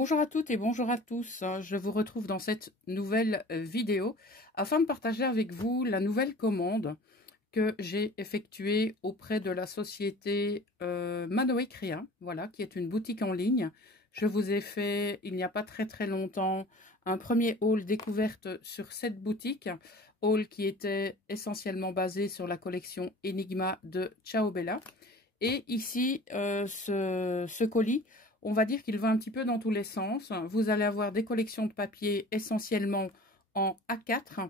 Bonjour à toutes et bonjour à tous, je vous retrouve dans cette nouvelle vidéo afin de partager avec vous la nouvelle commande que j'ai effectuée auprès de la société Manoé Créa, voilà, qui est une boutique en ligne. Je vous ai fait, il n'y a pas très longtemps, un premier haul découverte sur cette boutique, haul qui était essentiellement basé sur la collection Enigma de Ciao Bella. Et ici, ce colis, on va dire qu'il va un petit peu dans tous les sens. Vous allez avoir des collections de papier essentiellement en A4.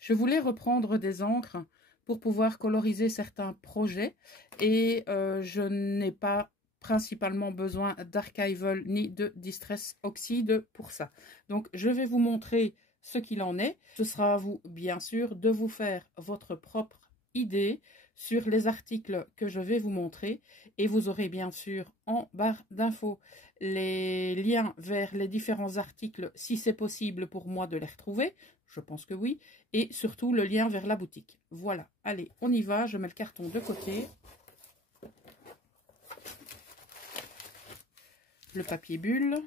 Je voulais reprendre des encres pour pouvoir coloriser certains projets et je n'ai pas principalement besoin d'archival ni de distress oxide pour ça. Donc je vais vous montrer ce qu'il en est. Ce sera à vous bien sûr de vous faire votre propre idée sur les articles que je vais vous montrer et vous aurez bien sûr en barre d'infos les liens vers les différents articles si c'est possible pour moi de les retrouver, je pense que oui, et surtout le lien vers la boutique. Voilà, allez, on y va, je mets le carton de côté. Le papier bulle.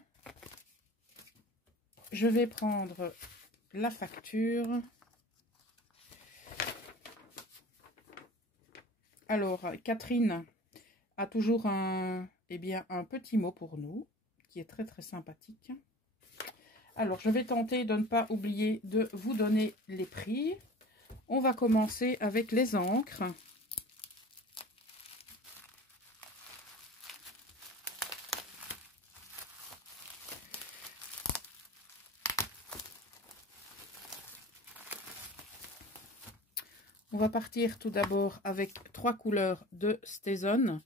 Je vais prendre la facture. Alors, Catherine a toujours un petit mot pour nous, qui est très sympathique. Alors, je vais tenter de ne pas oublier de vous donner les prix. On va commencer avec les encres. On va partir tout d'abord avec 3 couleurs de StazOn.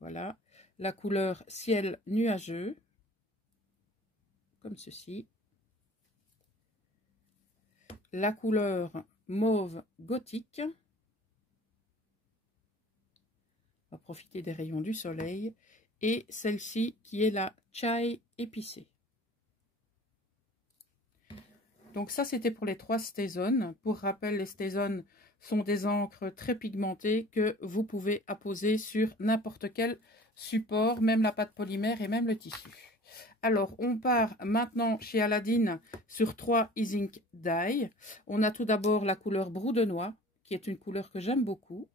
Voilà, la couleur ciel nuageux, comme ceci. La couleur mauve gothique. On va profiter des rayons du soleil. Et celle-ci qui est la chai épicée. Donc ça, c'était pour les 3 StazOn. Pour rappel, les StazOn sont des encres très pigmentées que vous pouvez apposer sur n'importe quel support, même la pâte polymère et même le tissu. Alors, on part maintenant chez Aladdin sur 3 Ink Dye. On a tout d'abord la couleur Brou de Noix, qui est une couleur que j'aime beaucoup.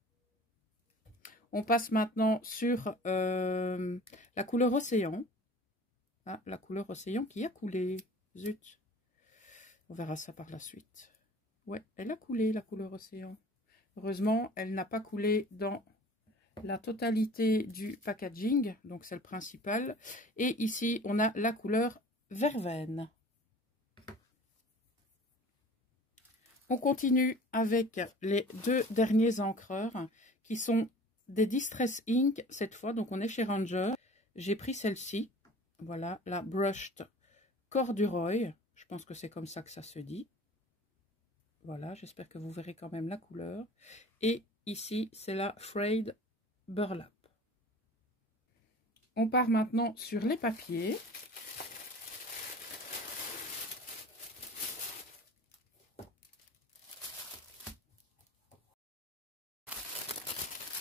On passe maintenant sur la couleur Océan. Ah, la couleur Océan qui a coulé. Zut. On verra ça par la suite. Ouais, elle a coulé la couleur Océan. Heureusement, elle n'a pas coulé dans la totalité du packaging. Donc, c'est le principal. Et ici, on a la couleur Verveine. On continue avec les 2 derniers encreurs qui sont des Distress Ink cette fois. Donc, on est chez Ranger. J'ai pris celle-ci. Voilà, la Brushed Corduroy. Je pense que c'est comme ça que ça se dit. Voilà, j'espère que vous verrez quand même la couleur. Et ici, c'est la Frayed Burlap. On part maintenant sur les papiers.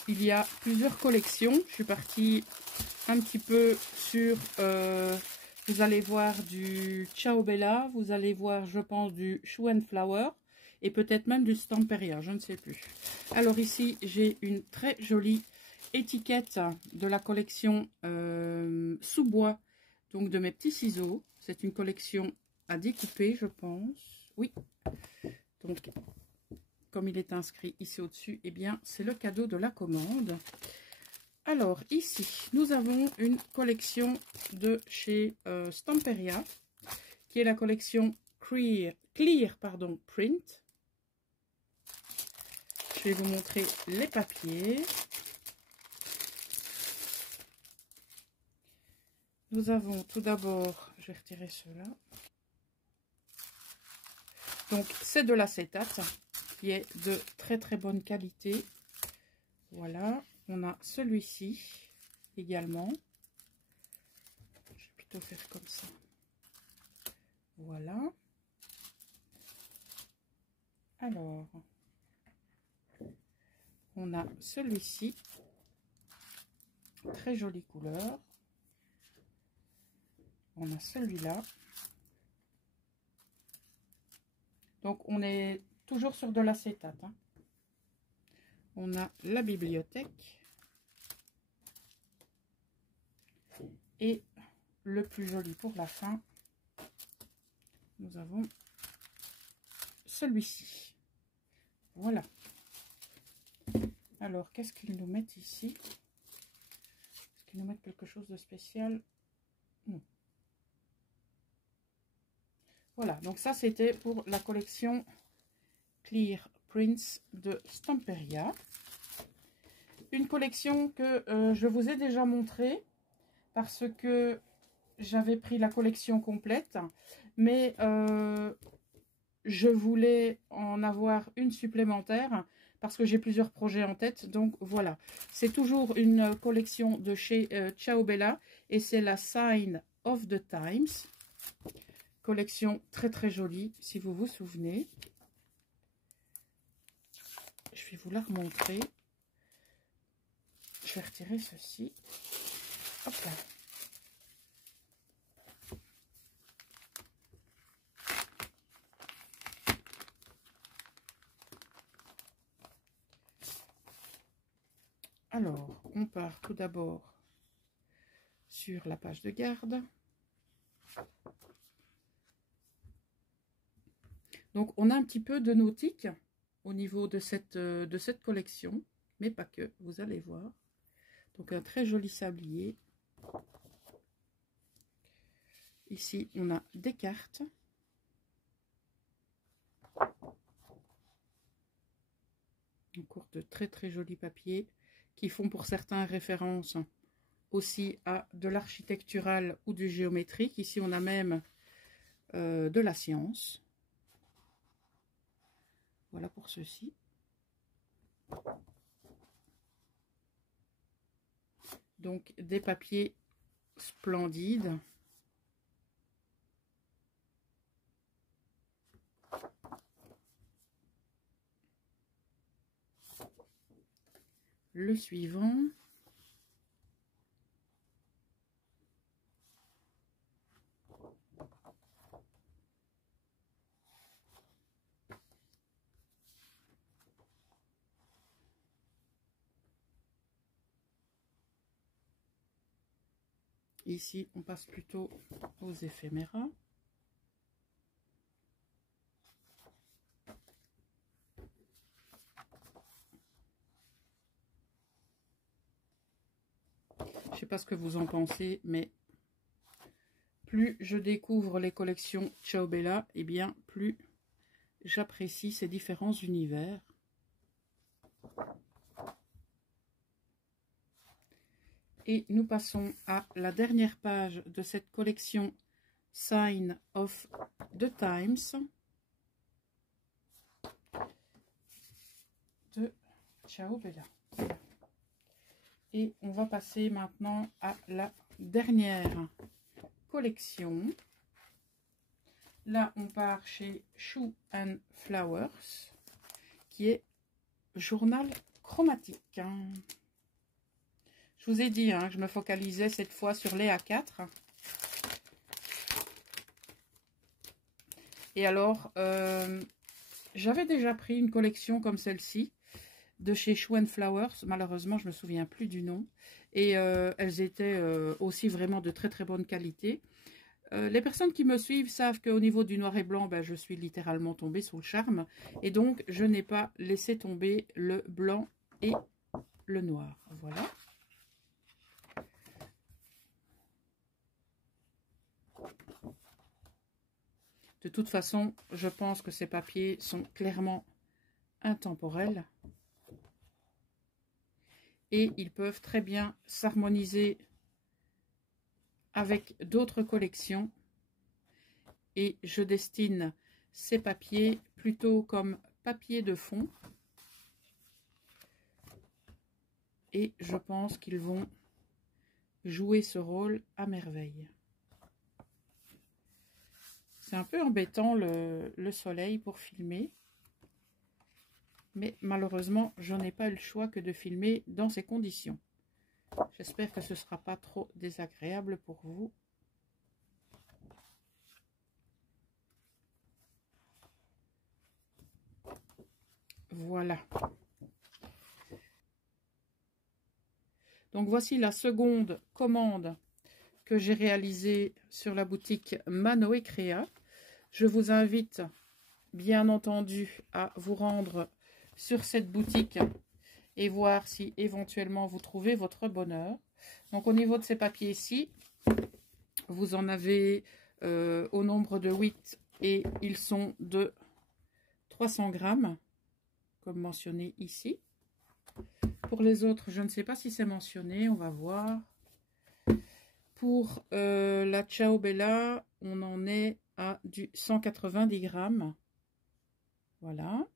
Il y a plusieurs collections. Je suis partie un petit peu sur... vous allez voir du Ciao Bella. Vous allez voir, je pense, du Shoe and Flower. Et peut-être même du Stamperia, je ne sais plus. Alors ici, j'ai une très jolie étiquette de la collection sous-bois, donc de mes petits ciseaux. C'est une collection à découper, je pense. Oui. Donc, comme il est inscrit ici au-dessus, eh bien, c'est le cadeau de la commande. Alors, ici, nous avons une collection de chez Stamperia, qui est la collection Clear Print. Je vais vous montrer les papiers. Nous avons tout d'abord, je vais retirer ceux-là. Donc, c'est de l'acétate qui est de très bonne qualité. Voilà, on a celui-ci également. Je vais plutôt faire comme ça. Voilà. Alors, on a celui-ci, très jolie couleur. on a celui-là. Donc, on est toujours sur de l'acétate. Hein. On a la bibliothèque. Et le plus joli pour la fin, nous avons celui-ci. Voilà. Alors, qu'est-ce qu'ils nous mettent ici? Est-ce qu'ils nous mettent quelque chose de spécial? Non. Voilà, donc ça c'était pour la collection Clear Prints de Stamperia. Une collection que je vous ai déjà montrée parce que j'avais pris la collection complète, mais je voulais en avoir une supplémentaire parce que j'ai plusieurs projets en tête. Donc voilà, c'est toujours une collection de chez Ciao Bella et c'est la Sign of the Times. Collection très très jolie, si vous vous souvenez. Je vais vous la remontrer. Je vais retirer ceci. Hop là. Alors, on part tout d'abord sur la page de garde. Donc, on a un petit peu de nautique au niveau de cette collection, mais pas que, vous allez voir. Donc, un très joli sablier. Ici, on a des cartes. Encore de très très jolis papiers qui font pour certains référence aussi à de l'architectural ou du géométrique. Ici, on a même de la science. Voilà pour ceci. Donc, des papiers splendides. Le suivant. Ici, on passe plutôt aux éphéméras. Je ne sais pas ce que vous en pensez, mais plus je découvre les collections Ciao Bella, et bien plus j'apprécie ces différents univers. Et nous passons à la dernière page de cette collection Sign of the Times de Ciao Bella. Et on va passer maintenant à la dernière collection. Là, on part chez Shoe and Flowers, qui est journal chromatique. Je vous ai dit que je me focalisais cette fois sur les A4. Et alors, j'avais déjà pris une collection comme celle-ci de chez Shoe and Flowers. Malheureusement, je ne me souviens plus du nom. Et elles étaient aussi vraiment de très très bonne qualité. Les personnes qui me suivent savent qu'au niveau du noir et blanc, je suis littéralement tombée sous le charme. Et donc, je n'ai pas laissé tomber le blanc et le noir. Voilà. De toute façon, je pense que ces papiers sont clairement intemporels. Et ils peuvent très bien s'harmoniser avec d'autres collections. Et je destine ces papiers plutôt comme papier de fond. Et je pense qu'ils vont jouer ce rôle à merveille. C'est un peu embêtant le soleil pour filmer. Mais malheureusement, je n'ai pas eu le choix que de filmer dans ces conditions. J'espère que ce ne sera pas trop désagréable pour vous. Voilà. Donc voici la seconde commande que j'ai réalisée sur la boutique Mano & Créa. Je vous invite bien entendu à vous rendre sur cette boutique et voir si éventuellement vous trouvez votre bonheur. Donc au niveau de ces papiers ici, vous en avez au nombre de 8 et ils sont de 300 grammes, comme mentionné ici. Pour les autres, je ne sais pas si c'est mentionné, on va voir. Pour la Ciao Bella, on en est à du 190 grammes. Voilà.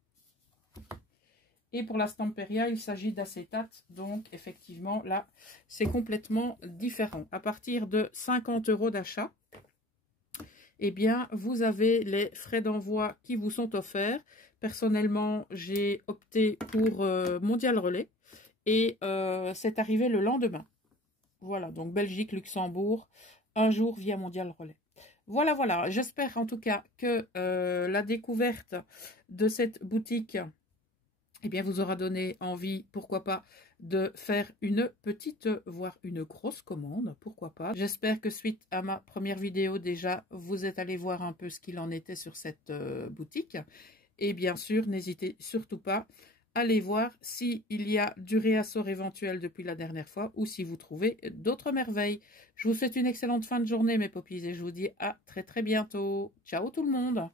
Et pour la Stamperia, il s'agit d'acétate. Donc, effectivement, là, c'est complètement différent. À partir de 50 € d'achat, eh bien, vous avez les frais d'envoi qui vous sont offerts. Personnellement, j'ai opté pour Mondial Relais. Et c'est arrivé le lendemain. Voilà, donc Belgique, Luxembourg, un jour via Mondial Relais. Voilà, voilà. J'espère en tout cas que la découverte de cette boutique, eh bien, vous aura donné envie, pourquoi pas, de faire une petite, voire une grosse commande, pourquoi pas. J'espère que suite à ma première vidéo déjà, vous êtes allé voir un peu ce qu'il en était sur cette boutique. Et bien sûr, n'hésitez surtout pas à aller voir s'il y a du réassort éventuel depuis la dernière fois ou si vous trouvez d'autres merveilles. Je vous souhaite une excellente fin de journée mes poppies et je vous dis à très très bientôt. Ciao tout le monde!